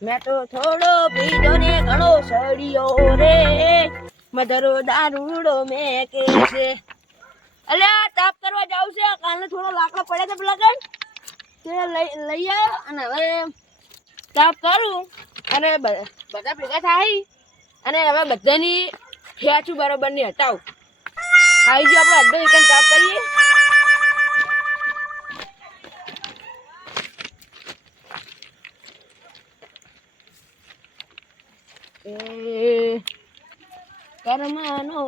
મેં તો થોડો પીધો ને ઘણો સળિયો રે મધરો દારૂડો મેં કે છે અલ્યા તાપ કરવા જાવ છે કાલે થોડો લાકડો પડ્યા તો પેલા કઈ તે લઈ આવ્યો અને હવે તાપ કરું અને બધા ભેગા થાય અને હવે બધાની ખેંચું બરોબર ની હટાવું આવી ગયો આપણે અડધો એક તાપ કરીએ કર્મનો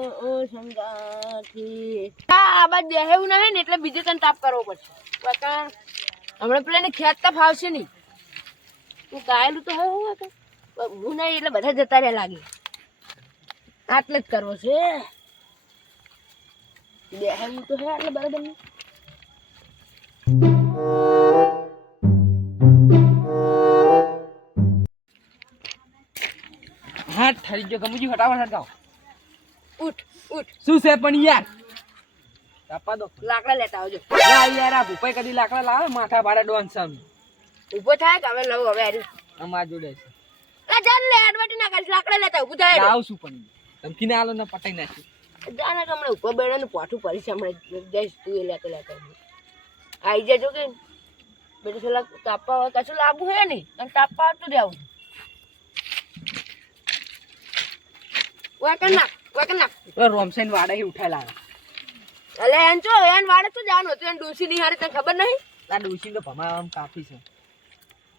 સંગાથી આ બાદ એવું નહીં ને એટલે બીજે તને તાપ કરવો પડશે હમણાં પેલા ખેંચતા ફાવશે નહીં તું ગાયેલું તો હોય તો હું નહીં એટલે બધા જતા રહ્યા લાગે આટલે જ કરવો છે બેહેવું તો હે એટલે બરાબર નહીં હા ઠરી ગયો ગમુજી ફટાફટ હટાવ ઉઠ ઉઠ શું છે પણ યાર આપા દો લાકડા લેતા આવજો લા યાર આ ભૂપાઈ કદી લાકડા લાવે માથા ભાડા ડોન સામ ઊભો થાય કે હવે લઉં હવે હારી અમાર જોડે છે લા જાન લે એડવર્ટી ના કરીશ લાકડા લેતા ઊભો થાય લાવ શું પણ ધમકીને આલો ને પટાઈ નાખી જાને કે હમણાં ઉપર બેડા નું પોઠું પડી છે હમણાં જઈશ તું એ લેતો આવી જજો કે બેટું થોડા તાપવા કશું લાગુ હે નહીં અને તાપવા આવતું રહેવું વાકન નાખ રોમસેન વાડા હી ઉઠાઈ લાવે અલે એન ચો એન વાડે તો જાનો તો એન ડોસી ની હારે તને ખબર નહીં આ ડોસી તો ભમાવામાં કાફી છે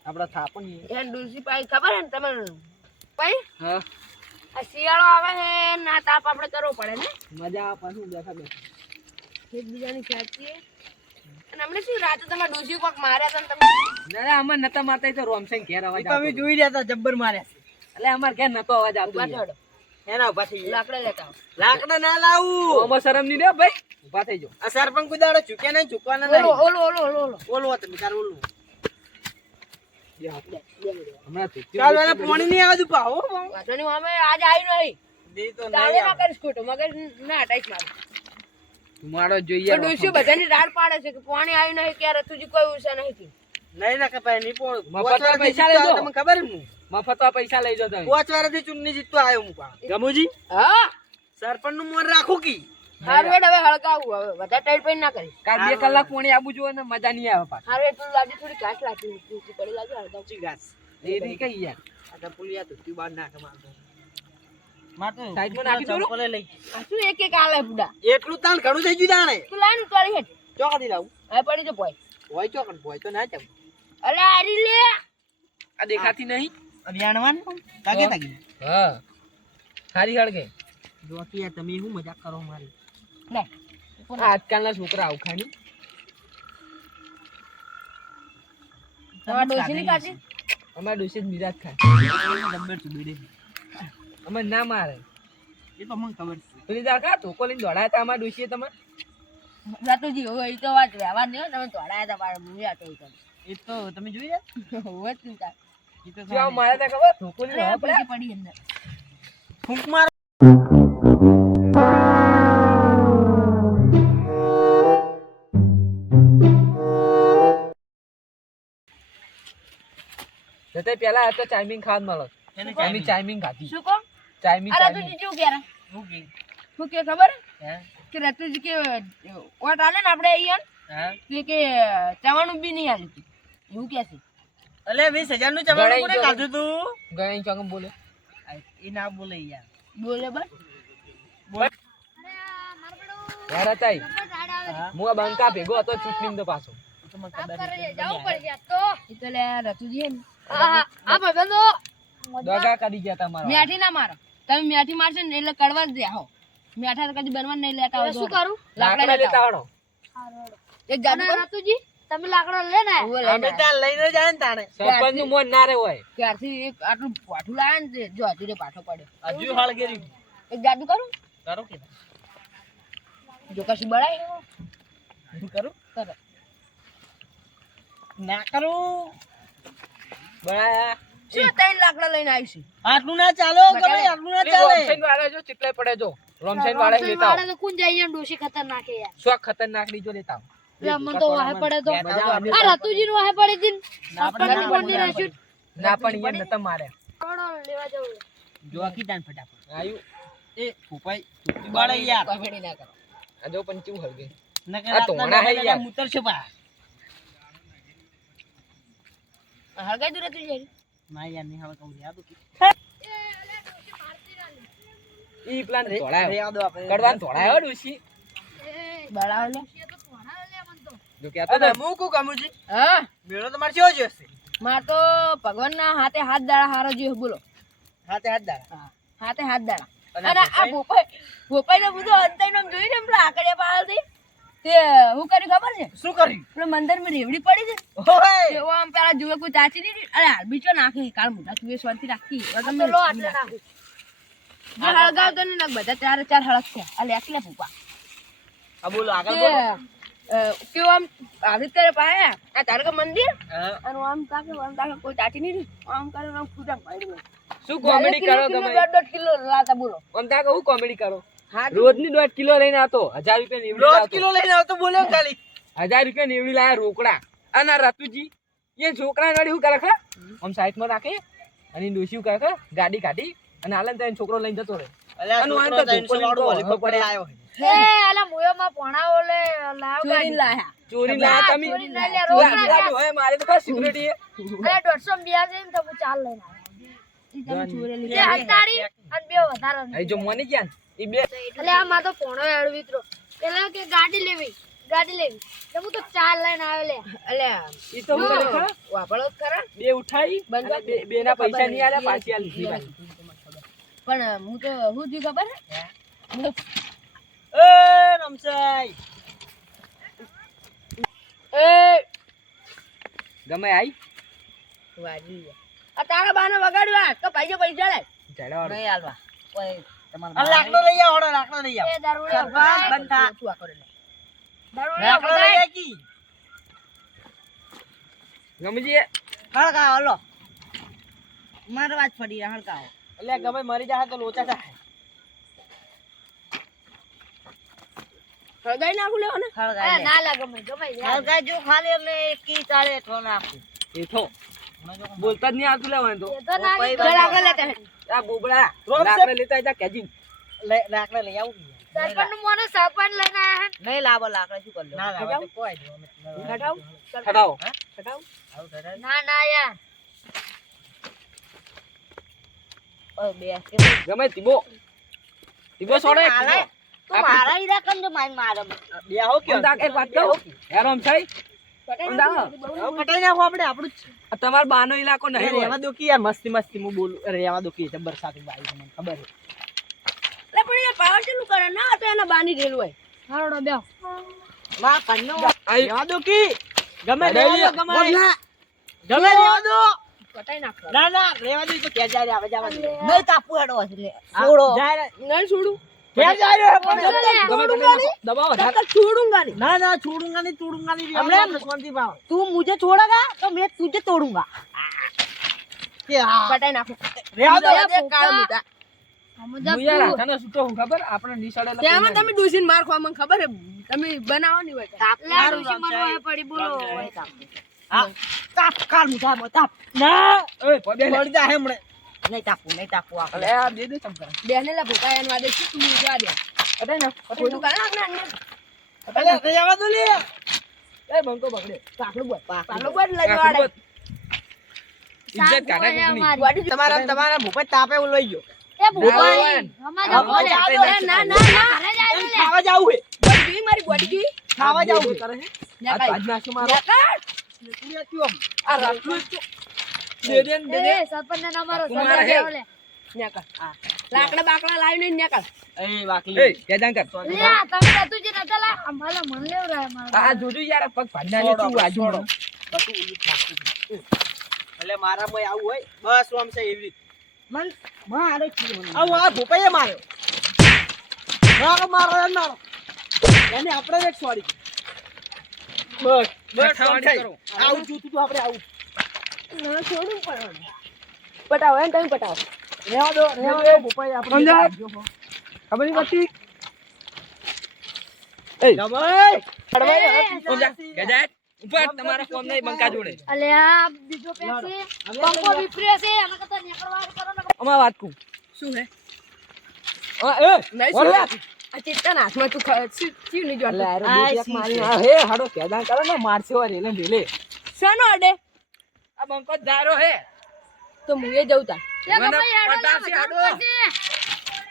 આપડા થાપણ એન ડોસી પાઈ ખબર હે ને તમને પાઈ હા આ શિયાળો આવે હે ના તાપ આપણે કરવો પડે ને મજા આવે પાછું બેઠા બેઠા એકબીજાની ખેંચીએ અને હમણાં શું રાતે તમારા ડોસી કોક માર્યા હતા ને તમે ના અમાર નતા માતા તો રોમસેન ઘેર અવાજ આવતો તમે જોઈ રહ્યા હતા જબ્બર માર્યા એટલે અમાર ઘેર નતો અવાજ આવતો ઉભા એના ઉભા થઈ લાકડા લેતા આવો. લાકડા ના લાવું ઓમાં શરમ ની રે ભાઈ ઉભા થઈ જો આ સરપંચ કુદાડો ચૂક્યા નહીં ચૂકવાના ઓલો નહીં ઓલો ઓલો ઓલો ઓલો ઓલું તમે તાર ઓલું હમણાં ચાલ વાળા પાણી નહીં આવતું પાહો વાંધો નહીં અમે આજે આવી નહીં દે તો તારે નહીં ના કરીશ ખોટું મગજ ના હટાઈશ મારું મારો જોઈએ ડોસી બધાની રાડ પાડે છે કે પાણી આવ્યું નહીં ક્યારે તુજી કોઈ ઉષા નહીં થી નહીં ના કપાય નહીં પોણ મફતમાં પૈસા લેજો. તમને ખબર ને મફતમાં પૈસા લઈ જાઓ તમે 5 વર્ષથી ચૂંટણી જીતતો આવ્યો હું પા ગમુજી હા સરપંચ નું મોર રાખું કી હારવેડ હવે હળગાવું હવે બધા ટાઈટ પૈન ના કરીશ કાલ 2 કલાક પોણી આબુ જોઈએ ને મજા નહીં આવે પાછું હારવેડ તું લાગે થોડી ઘાસ લાગી ઊંચી પડી લાગે હળગાવ ચી ઘાસ એ રી કઈ યાર આ પુલિયા તો તું બાર નાખ મારતો સાઈડમાં નાખી દો. ચંપલે લઈ આ શું એક એક આલે બુડા એટલું તાણ ઘણું થઈ ગયું તાણે તું લાઈન તોડી હેઠ ચોકડી લાવું હવે પડી જો પોય હોય ચોકડ હોય તો ના ચાલ અલે આરી લે આ દેખાતી નહીં અભિયાનવાન તાગે તાગે હા હારી હળગે જોકી તમે હું મજાક કરો મારી લે આજકાલના છોકરા આવખાની તમાર ડોસી ની કાચી અમાર ડોસી જ મિરાજ ખાય નંબર ચુબીડે અમે ના મારે એ તો મને ખબર છે પેલી દાખા ધોકો લઈને દોડાયા હતા અમાર ડોસીએ તમે રાતુજી હોય એ તો વાત વ્યવહાર નહીં હોય તમે તોડાયા હતા મારા મૂવી આતો એ તો તમે જોઈ રહ્યા હોય ચિંતા એ તો જો મારે ત્યાં ખબર ધોકો લઈને અરે દોડાયા પૈકી પડી અંદર ફૂંક મારો જતે પેલા હતો ચાઇમિંગ ખાવા મળો એને અમે ચાઇમિંગ ખાધી શું કહો ચાઇમિંગ આ રાતુજી કેવું ક્યારે હું કી શું કે ખબર હે કે રાતુજી કે ઓટ આલે ને આપણે અહીંયા હા કે ચવાણું બી નહીં આલ્યું તું. એવું કે છે અલે 20000 નું ચવાણું કોને કાઢ્યું તું ગઈ ચોકમ બોલે એ ના બોલે યાર બોલે બસ યાર તાઈ હું આ બંકા ભેગો હતો ચૂંટણી તો પાછો તો મને ખબર એ તો લે રાતુજી હે ને દગા કરી ગયા તમારા મેઠી ના મારો તમે મેઠી મારશો ને એટલે કડવા જ દે આવો મેઠા તો કદી બનવા નહીં લેતા હોય શું કરું લાકડા લેતા આવડો એક જાદુ રાતુજી તમે લાકડા લે ને અમે ત્યાં લઈને જાય ને તાણે સરપંચ નું મોન ના રે હોય ત્યારથી એક આટલું પાઠું લાવે ને જો હજુ રે પાઠો પડ્યો હજુ હાળગેરી એક જાદુ કરું કરો કે જો કશું બળાય કરું કરો ના કરું બરાબર શું 3 લાકડા લઈને આવીશું આટલું ના ચાલો ગમે આટલું ના ચાલે રોમસેન વાળા જો ચીટલે પડે જો રોમસેન વાળા લેતા આવો. કોણ જાય ડોશી ખતરનાક હે યાર શોખ ખતરનાક ની જો લેતા આવો. મન તો વાહે પડે તો મજા આવે. આ રતુજી નું વાહે પડે દિન આપણે ના આપણને કોણ ની રાશ્યું ના પણ ઈ નતા માર્યા. થોડો લેવા જવું જો આખી તાન ફટાફટ આયુ એ ભૂપાઈ ચૂપી બાળે યાર કોમેડી ના કરો. આ જો પણ ચૂ હલગે. નકર આ તો રાતના હોણા હે દાદા યાર. મૂતર છે પા હળગાઈ દૂર તું જઈ ના યાર નહીં હવે કહું યાર દુખી ઈ પ્લાન તોડાયો. રેવા દો આપણે કડવાન તોડાયો ડોશી. બળાવ લે જો કે આ તો હું કુ કામુજી હા મેળો તમારે કેવો જોશે માર તો ભગવાનના હાથે હાથ દાડા હારો જોયો બોલો હાથે હાથ દાડા હાથે હાથ દાડા અને અને આ ભોપાઈ ને બધું અંતઈ નો જોઈ ને પેલા આકડિયા પાડતી તે હું કર્યું ખબર છે શું કર્યું પેલો મંદિર માં રેવડી પડી છે ઓય તેઓ આમ પેલા જુએ કોઈ ચાચી નહીં અરે હાલ બીચો નાખે કાળ મોટા તું એ શાંતિ રાખી તમે લો આટલે નાખું જે હળગાવ તો ને બધા ચાર ચાર હળગ છે આ લેકલે ભૂપા આ બોલો આગળ બોલો કેવું આમ આવી રીતે પાયા આ તારકા મંદિર હા અને આમ તાકે કોઈ ચાચી નહીં આમ કરે આમ ફૂટા પડી શું કોમેડી કરો તમે? 1.5 કિલો લાતા બોલો આમ તા કહું કોમેડી કરો. હા રોજની 1.5 કિલો લઈને આવતો 1000 રૂપિયા ની રોજ એવડી કિલો લઈને આવતો બોલ્યો ખાલી 1000 રૂપિયા ની એવડી લાયા રોકડા. અને આ રતુજી એ છોકરા નડી શું કરે ખા આમ સાઈડ માં રાખે અને ડોશી શું કરે ખા ગાડી કાઢી અને હાલે ને છોકરો લઈને જતો રહે. અલ્યા આનું છોકરો આંતર 300 વાળું ધોકો હેલિકોપ્ટર પડે. લાયો ચોરીને લાયા ચોરી લાયા તમે. ચોરી ના લ્યા, રોકડા ચોરી લાયા હોય મારે તો ખાસ સિક્યુરિટી હે. ઈ તમે ચોરેલી એ હતાડી અહીં જો મોની ક્યાં ઈ બે અલ્યા ઈ તો હું કરે ખા વાપરો જ ખરા બે ઉઠાઈ અને બે ના પૈસા નહીં આલ્યા પાછી આ લીધી પાછી. પણ હું તો હું થયું ખબર હે હું તો એ રમસાઈ એ ગમે આઈ વાજી આ તારા બાને વગાડ્યા તો ભાઈજો પૈસા લે ઝાડાવાળો. નહીં આલવા કોઈ તમાર લાકડો લઈ આવો હળો લાકડો લઈ આવો સરપંચ બંધા શું આ કરે લે લાકડો લઈ આ કી ગમજી હળગાવો હલો મારવા જ પડી હળગાવો એટલે ગમે મરી જાય તો લોચા થાય હળગાઈ નાખું લેવો ને હળગાઈ જો ખાલી એટલે કી ચાલે તો નાખું એ તો બોલતા જ નહીં આવતું લેવાનું તો લાકડા લેતા હે આ બોબડા રોમ લાકડા લેતા હતા કેજી લાકડા લઈ આવું નહીં લાવો લાકડા શું કરી લો ના લાવો તો કોઈ નહીં ખટાવ ખટાવો ખટાવ આવું કરે ઓય બે ગમે તીબો તીબો છોડે બે આવો કે એક વાત કહું હેરામ થઈ કટાઈ નાખો આપણે આપણું જ આ તમાર બાનો ઇલાકો છે નહીં રેવા દો કે યાર મસ્તી મસ્તી હું બોલું રેવા દો કે જબર સાથે બાઈ મને ખબર છે એટલે પણ એ પાવર ચાલુ કરે ના તો એના બાની રેલ હોય હારોડો બે માં કન્નો આઈ. રેવા દો કે ગમે કટાઈ રેવા દો ગમે બદલા. ગમે રેવા દો કટાઈ નાખો ના ના રેવા દો તો ક્યાં જાય આવે જવા દો નહીં તાપુ હેડો એટલે છોડો જાય નહીં છોડું ક્યાં જાય રે ગમે દબાવો तब तक छोड़ूंगा नहीं ના ના છોડूंगा नहीं हमने- शांति पाओ तू मुझे छोड़ेगा तो मैं तुझे तोड़ूंगा કે હા कटाई नाखो રેવા દો કાળો મોટા હું યાર હાથાનો સૂતો હું ખબર આપણે નિશાળે ત્યાં તમે ડોસીન માર ખવા મને ખબર હે તમે બનાવો ની હોય મારું નામ છે. પડી બોલો હા તાપ કાલ મુઠા મો તાપ ના ઓય પગે લે. પડી જા હમણે નહીં તાપું આ અલે આ દે દે ચમકા બેને લા ભૂકા એન વાદે શું તું જા દે કટાઈ ના ખોટું કરે ના અલે રેવા દો લે એ બંકો બગડે પાકડું બોલ પાકડું બોલ લઈ વાડે ઇજ્જત કાઢે કુકની વાડી તમારા ભૂપત તાપે હું લઈ ગયો ભગવાન. ના ના ના એમ ખાવા જાવું હે જોઈ મારી બોડી જોઈ ખાવા જાવું કરે છે ના આ આજ નાશું મારો હે ક્યું આ રાખલું જ તો દે દે કુમાર હે નેકળ લાકડા બાકડા લાવી ને નેકળ એ વાકલી એ કેદાન કર આ જોજો યાર પગ ભાડના ને તું આજુ છોડો. એટલે મારા મય આવું હોય બસ ઓમ છે એવી રીત મારે કી આવું આ ભૂપાઈએ માર્યો મારો એને આપણે એક છોડી બસ કઠાવાડી કરો. આવું જૂતું તો આપણે આવું ના છોડું પડવાનું પટાવો એમ તમે પટાવો રેવા દો ભૂપાઈ આપણે સમજાય? ખબર નહીં પડતી એ જમાઈ સમજા કેદાન ઉપર તમારા કોમ નહીં બંકા જોડે અલ્યા બીજો પેસે બંકો વિફરે છે એના કરતા નેકરવાડ કરો ને અમાર વાત કુ શું હે એ નહીં બોલ શું આ ચિત્તા હાથમાં તું ચીવ નહીં જોડતો હે હાડો કેદાન કરો ને મારશે ઓર એને ભેલે શાનો અડે આ બંકો જારો હે તો મુએ જઉં તા મને પટાશે હાડો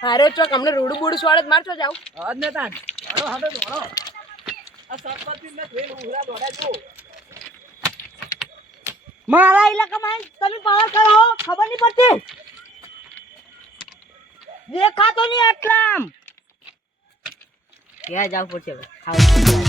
હારે ચોક અમને રોડું બોડું સ્વાડે મારતો જાવ હદ ને તાન હાડો હાડો દોડો આ સરપંચ ને ધોઈ ઉહરા દોડા જો મારા ઇલાકામાં તમે પાવર કરો ખબર નહીં પડતી દેખાતો નહીં આટલા આમ ક્યાં જાવ પડશે હવે ખાવ